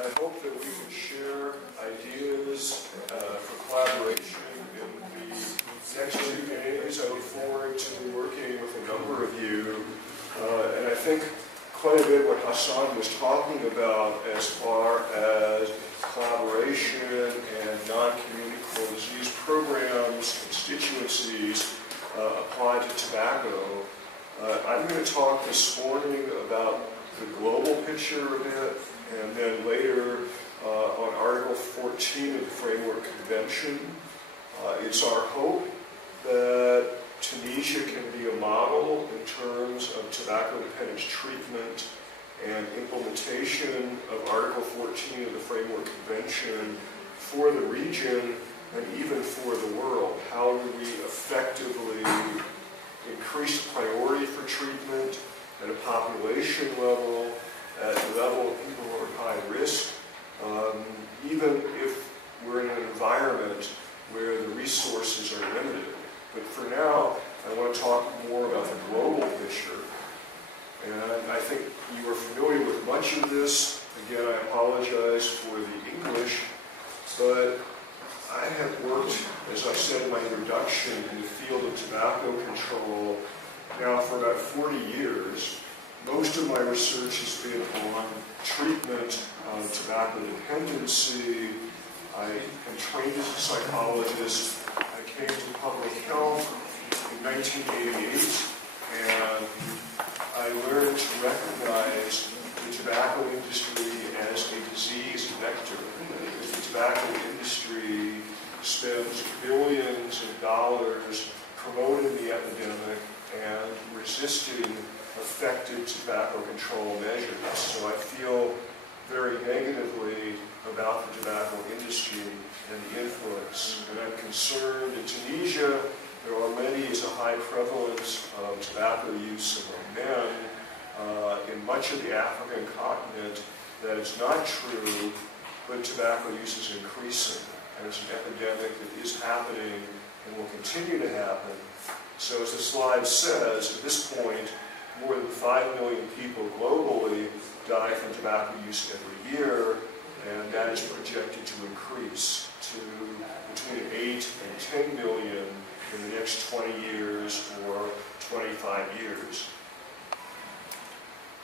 I hope that we can share ideas for collaboration in the next 2 days. I look forward to working with a number of you. And I think quite a bit what Hassan was talking about as far as collaboration and non-communicable disease programs, constituencies applied to tobacco. I'm going to talk this morning about the global picture a bit, and then later on Article 14 of the Framework Convention. It's our hope that Tunisia can be a model in terms of tobacco dependence treatment and implementation of Article 14 of the Framework Convention for the region and even for the world. How do we effectively increase priority for treatment at a population level, at the level of people who are high risk, even if we're in an environment where the resources are limited. But for now, I want to talk more about the global picture. And I think you are familiar with much of this. Again, I apologize for the English, but I have worked, as I said in my introduction, in the field of tobacco control now for about 40 years. Most of my research has been on treatment of tobacco dependency. I am trained as a psychologist. I came to public health in 1988, and I learned to recognize the tobacco industry as a disease vector. The tobacco industry spends billions of dollars promoting the epidemic and resisting effective tobacco control measures. So I feel very negatively about the tobacco industry and the influence. And I'm concerned in Tunisia, there already is a high prevalence of tobacco use among men. In much of the African continent, that is not true, but tobacco use is increasing. And it's an epidemic that is happening and will continue to happen. So as the slide says, at this point, more than 5 million people globally die from tobacco use every year, and that is projected to increase to between 8 and 10 million in the next 20 years or 25 years.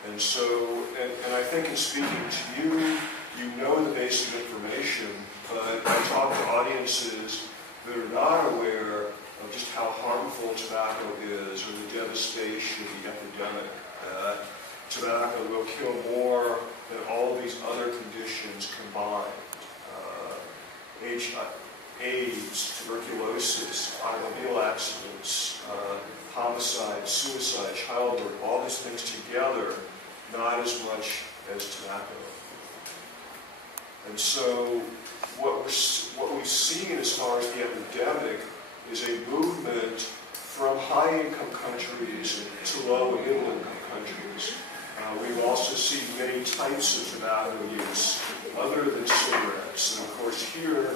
And so, and I think in speaking to you, you know the basic information, but I talk to audiences that are not aware of just how harmful tobacco is or the devastation of the epidemic. Tobacco will kill more than all of these other conditions combined. AIDS, tuberculosis, automobile accidents, homicide, suicide, childbirth, all these things together, not as much as tobacco. And so what we've seen as far as the epidemic is a movement from high-income countries to low-income countries. We've also seen many types of tobacco use other than cigarettes. And of course here,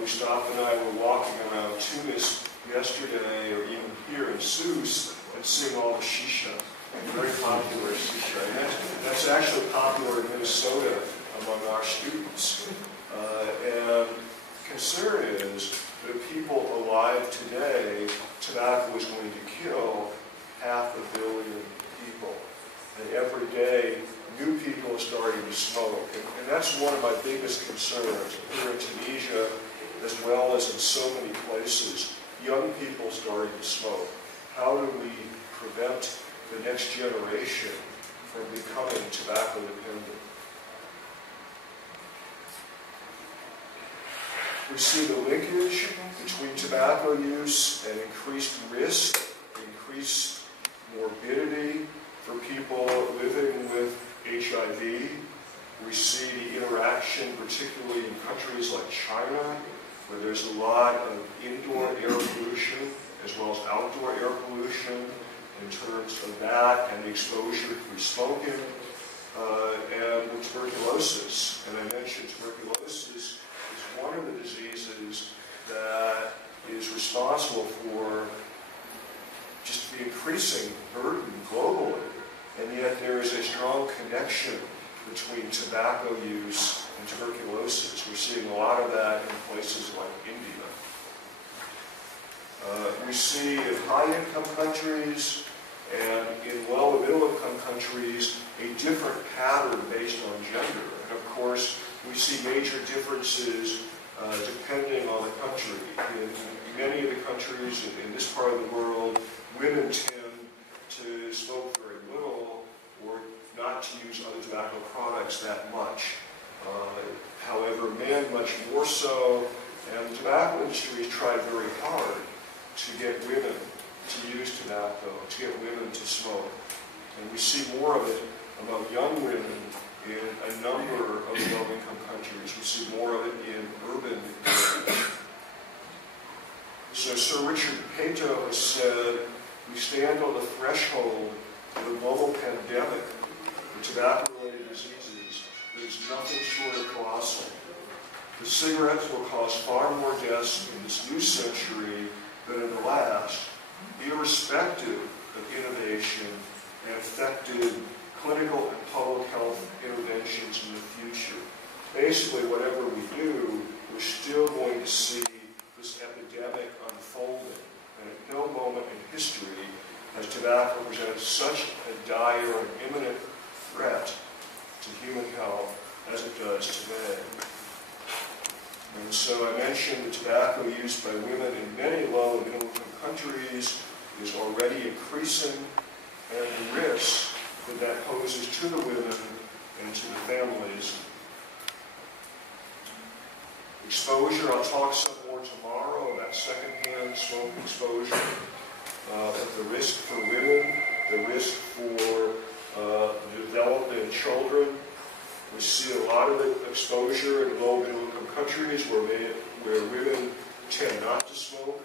Mustafa and I were walking around Tunis yesterday, or even here in Sousse, and seeing all the shisha. Very popular shisha. And that's actually popular in Minnesota among our students. And concern is that people alive today, tobacco is going to kill 500 million people. And every day, new people are starting to smoke. And that's one of my biggest concerns here in Tunisia, as well as in so many places. Young people starting to smoke. How do we prevent the next generation from becoming tobacco dependent? We see the linkage between tobacco use and increased risk, increased morbidity for people living with HIV. We see the interaction, particularly in countries like China, where there's a lot of indoor air pollution as well as outdoor air pollution in terms of that and the exposure through smoking, and with tuberculosis. And I mentioned tuberculosis is one of the diseases that is responsible for just the increasing burden globally. And yet there is a strong connection between tobacco tobacco use and tuberculosis. We're seeing a lot of that in places like India. We see in high-income countries and in low- and middle-income countries a different pattern based on gender. And of course, we see major differences depending on the country. In many of the countries in this part of the world, women tend to smoke very little or not to use other tobacco products that much. However, men much more so, and the tobacco industry has tried very hard to get women to use tobacco, to get women to smoke. And we see more of it among young women in a number of low-income countries. We see more of it in urban areas. So Sir Richard Pato has said, we stand on the threshold of a global pandemic for tobacco-related diseases that is nothing short of colossal. The cigarettes will cause far more deaths in this new century than in the last, irrespective of innovation and effective clinical and public health interventions in the future. Basically, whatever we do, we're still going to see this epidemic unfolding. And at no moment in history has tobacco presented such a dire and imminent threat to human health as it does today. And so I mentioned the tobacco used by women in many low and middle-income countries is already increasing, and the risk that that poses to the women and to the families. Exposure, I'll talk some more tomorrow about secondhand smoke exposure, but the risk for women, the risk for development in children. We see a lot of exposure in low middle-income countries where women tend not to smoke,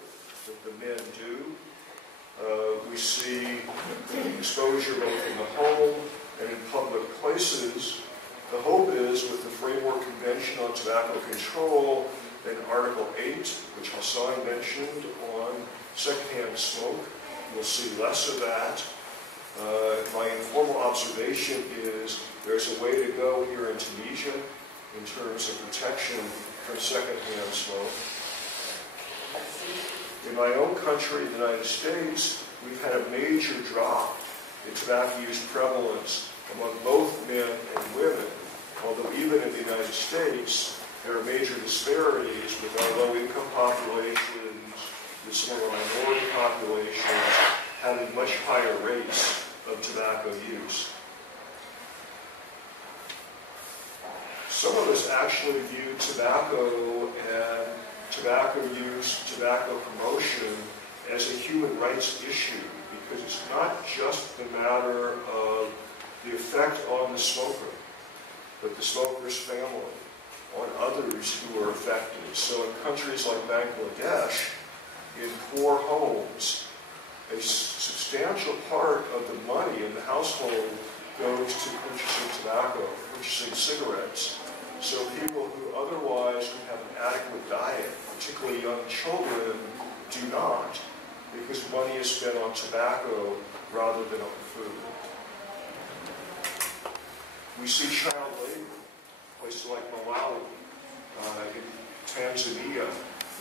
but the men do. We see exposure both in the home and in public places. The hope is, with the Framework Convention on Tobacco Control and Article 8, which Hassan mentioned on secondhand smoke, we'll see less of that. My informal observation is there's a way to go here in Tunisia in terms of protection from secondhand smoke. In my own country, the United States, we've had a major drop in tobacco use prevalence among both men and women, although even in the United States, there are major disparities with our low-income populations, with some of our minority populations having much higher rates of tobacco use. Some of us actually view tobacco and tobacco use, tobacco promotion as a human rights issue, because it's not just the matter of the effect on the smoker, but the smoker's family, on others who are affected. So in countries like Bangladesh, in poor homes, a substantial part of the money in the household goes to purchasing tobacco, purchasing cigarettes. So people who otherwise would have an adequate diet, particularly young children, do not, because money is spent on tobacco rather than on food. We see child labor, places like Malawi, in Tanzania,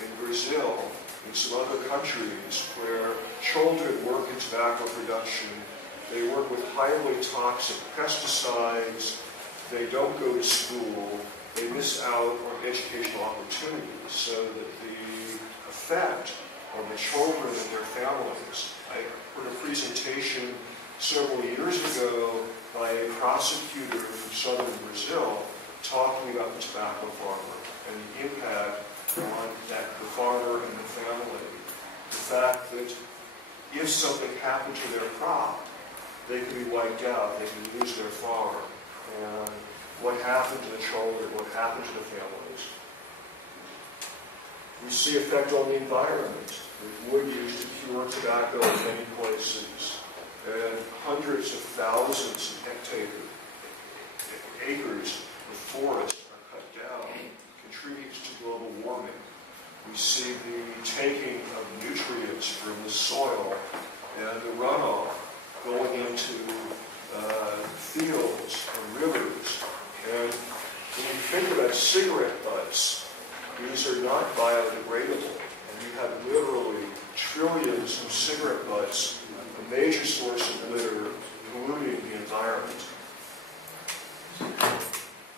in Brazil, in some other countries where children work in tobacco production. They work with highly toxic pesticides. They don't go to school. They miss out on educational opportunities, so that the effect on the children and their families. I heard a presentation several years ago by a prosecutor from southern Brazil talking about the tobacco farmer and the impact on the farmer and the family. The fact that if something happened to their crop, they could be wiped out, they could lose their farm. And what happened to the children, what happened to the families. We see effect on the environment. Wood used to cure tobacco in many places, and hundreds of thousands of acres of forest are cut down, contributing to global warming. We see the taking of nutrients from the soil and the runoff going into fields and rivers, and at cigarette butts, these are not biodegradable. And you have literally trillions of cigarette butts, a major source of litter, polluting the environment.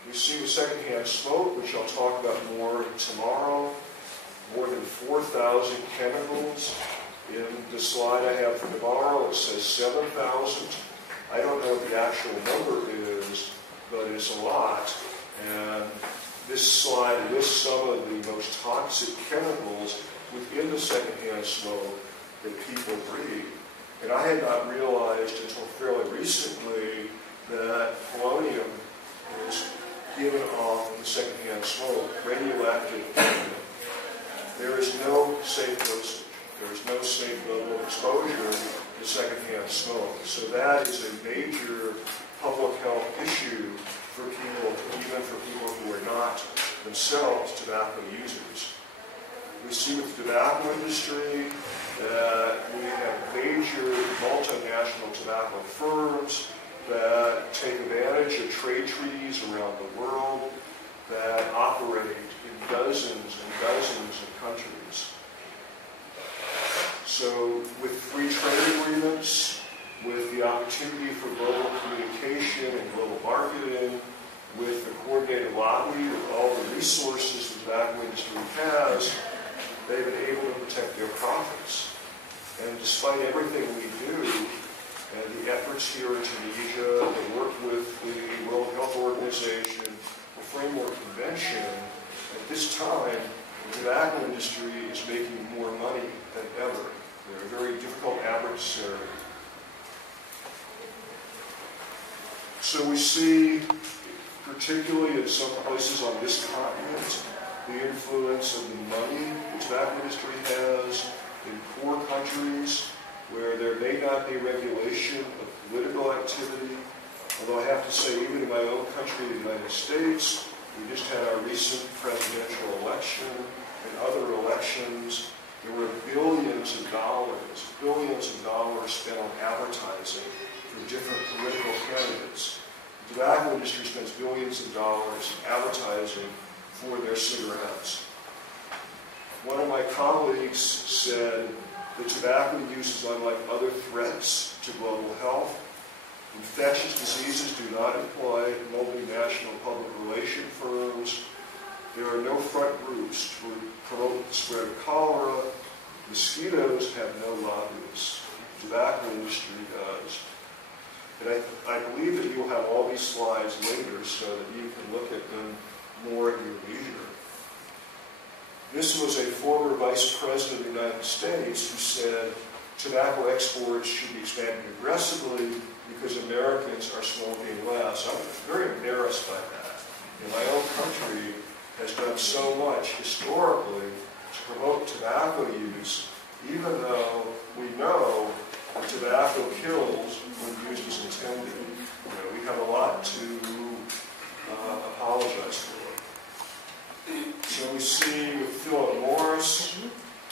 We see with secondhand smoke, which I'll talk about more tomorrow, more than 4,000 chemicals. In the slide I have for tomorrow, it says 7,000. I don't know what the actual number is, but it's a lot. And this slide lists some of the most toxic chemicals within the secondhand smoke that people breathe. And I had not realized until fairly recently that polonium is given off in secondhand smoke, radioactive polonium. There is no safe dosage. There is no safe level of exposure to secondhand smoke. So that is a major public health issue for people, even for people who are not themselves tobacco users. We see with the tobacco industry that we have major multinational tobacco firms that take advantage of trade treaties around the world that operate in dozens and dozens of countries. So with free trade agreements, with the opportunity for global communication and global marketing, with the coordinated lobby, with all the resources the tobacco industry has, they've been able to protect their profits. And despite everything we do, and the efforts here in Tunisia, the work with the World Health Organization, the Framework Convention, at this time, the tobacco industry is making more money than ever. They're a very difficult adversary. So we see, particularly in some places on this continent, the influence of the money the tobacco industry has in poor countries where there may not be regulation of political activity. Although I have to say, even in my own country, the United States, we just had our recent presidential election and other elections. There were billions of dollars spent on advertising for different political candidates. The tobacco industry spends billions of dollars advertising for their cigarettes. One of my colleagues said that tobacco use is unlike other threats to global health. Infectious diseases do not employ multinational public relation firms. There are no front groups to promote the spread of cholera. Mosquitoes have no lobbyists. The tobacco industry does. And I believe that you'll have all these slides later so that you can look at them more at your leisure. This was a former vice president of the United States who said tobacco exports should be expanded aggressively because Americans are smoking less. I'm very embarrassed by that. And my own country has done so much historically to promote tobacco use, even though we know that tobacco kills when used as intended. You know, we have a lot to apologize for. So we see with Philip Morris,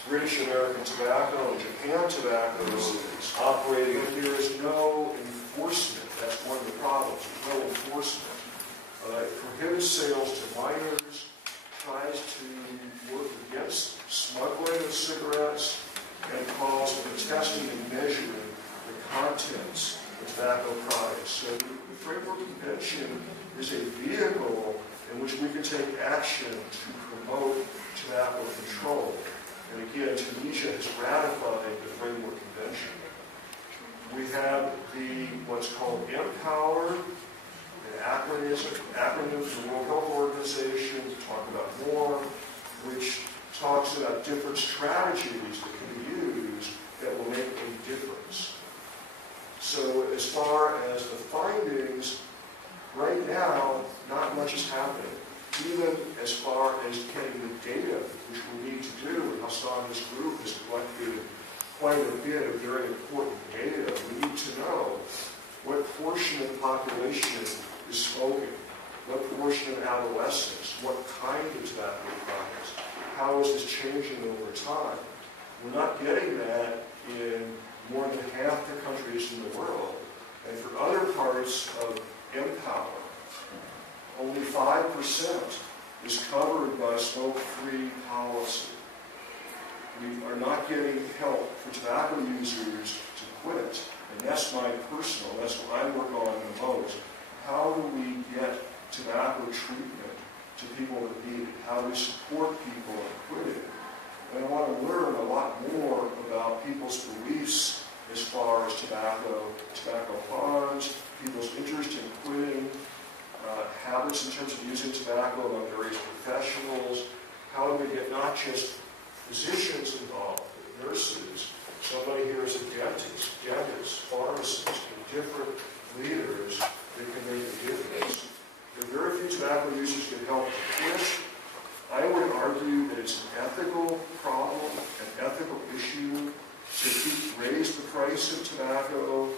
British American Tobacco, and Japan Tobacco operating, and there is no enforcement. That's one of the problems. There's no enforcement. It prohibits sales to minors, tries to work against smuggling of cigarettes, and calls for testing and measuring the contents of tobacco products. So the Framework Convention is a vehicle in which we can take action to promote tobacco control. And again, Tunisia has ratified the Framework Convention. We have what's called Empower, an acronym for the World Health Organization, to talk about more, which talks about different strategies that can be used that will make a difference. So as far as the findings, right now, not much is happening. Even as far as getting the data, which we need to do, and Hassan's group has collected quite a bit of very important data. We need to know what portion of the population is smoking, what portion of adolescents, what kind of tobacco products, how is this changing over time. We're not getting that in more than half the countries in the world. And for other parts of Empower, only 5% is covered by smoke-free policy. We are not getting help for tobacco users to quit. And that's my personal, that's what I work on the most. How do we get tobacco treatment to people that need it? How do we support people in quitting? And I want to learn a lot more about people's beliefs as far as tobacco harms, people's interest in quitting, habits in terms of using tobacco among various professionals. How do we get not just physicians involved, but nurses? Somebody here is a dentist, pharmacists, and different leaders that can make a difference. There are very few tobacco users get help to quit. I would argue that it's an ethical problem, an ethical issue to raise the price of tobacco,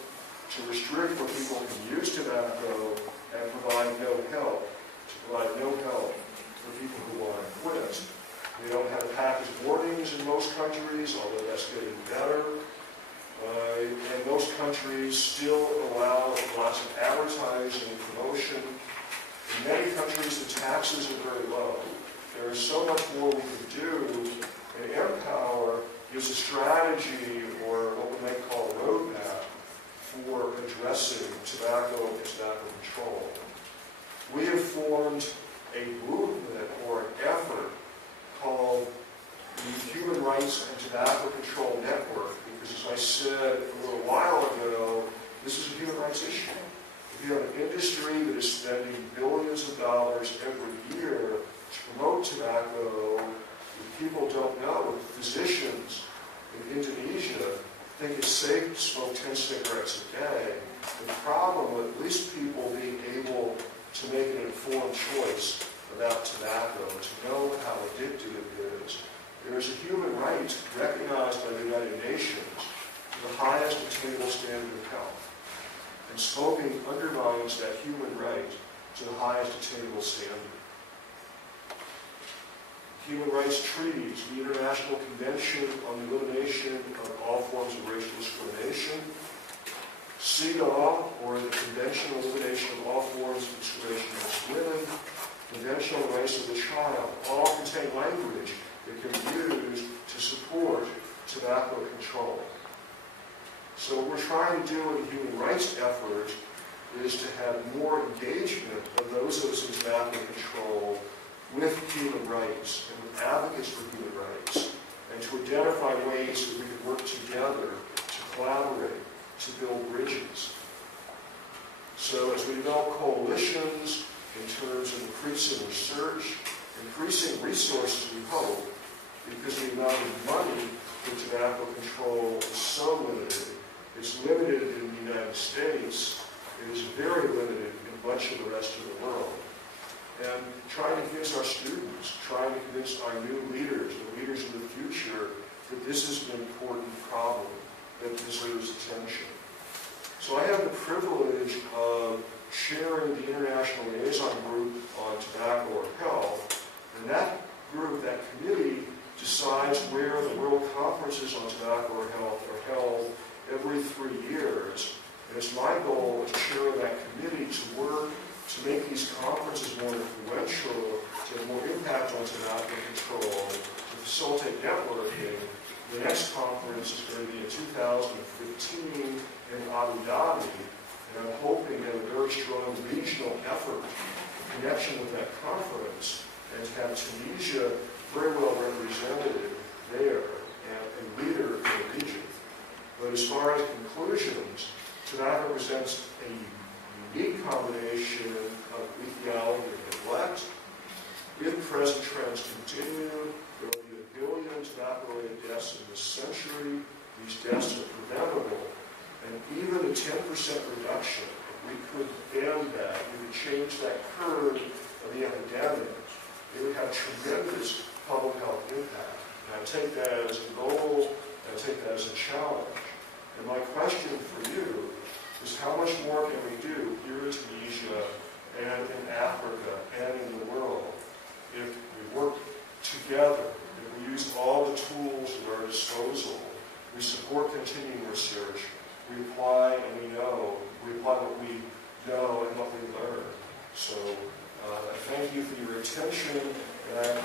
to restrict what people can use tobacco, and provide no help for people who want to quit. We don't have package warnings in most countries, although that's getting better. And most countries still allow lots of advertising and promotion. In many countries, the taxes are very low. There is so much more we can do, and Empower gives a strategy, or what we might call a roadmap, for addressing tobacco and tobacco control. We have formed a movement or an effort called the Human Rights and Tobacco Control Network, because as I said a little while ago, this is a human rights issue. We have an industry that is spending billions of dollars every year to promote tobacco. People don't know. Physicians in Indonesia think it's safe to smoke 10 cigarettes a day. The problem with at least people being able to make an informed choice about tobacco, to know how addictive it is. There is a human right recognized by the United Nations to the highest attainable standard of health. And smoking undermines that human right to the highest attainable standard. Human rights treaties, the International Convention on the Elimination of All Forms of Racial Discrimination, CEDAW, or the Convention on Elimination of All Forms of Discrimination against Women, Convention on the Rights of the Child, all contain language that can be used to support tobacco control. So what we're trying to do in the human rights effort is to have more engagement of those of us in tobacco control with human rights and with advocates for human rights, and to identify ways that we can work together to collaborate, to build bridges. So as we develop coalitions in terms of increasing research, increasing resources, we hope, because the amount of money for tobacco control is so limited. It's limited in the United States. It is very limited in much of the rest of the world. And trying to convince our students, trying to convince our new leaders, the leaders of the future, that this is an important problem that deserves attention. So I have the privilege of chairing the International Liaison Group on Tobacco or Health, and that group, that committee, decides where the World Conferences on Tobacco or Health are held every 3 years. And it's my goal as chair of that committee to work to make these conferences more influential, to have more impact on tobacco control, to facilitate networking. The next conference is going to be in 2015 in Abu Dhabi, and I'm hoping to have a very strong regional effort in connection with that conference, and to have Tunisia very well represented there and a leader in the region. But as far as conclusions, tobacco represents a unique combination of lethality and neglect. If present trends continue, there will be 1 billion tobacco-related deaths in this century. These deaths are preventable. And even a 10% reduction, if we could end that, we could change that curve of the epidemic, it would have tremendous public health impact. And I take that as a goal, and I take that as a challenge. And my question for you is how much more can we do here in Tunisia and in Africa and in the world if we work together, if we use all the tools at our disposal, we support continuing research, we apply and we apply what we know and what we learn. So thank you for your attention. prevention and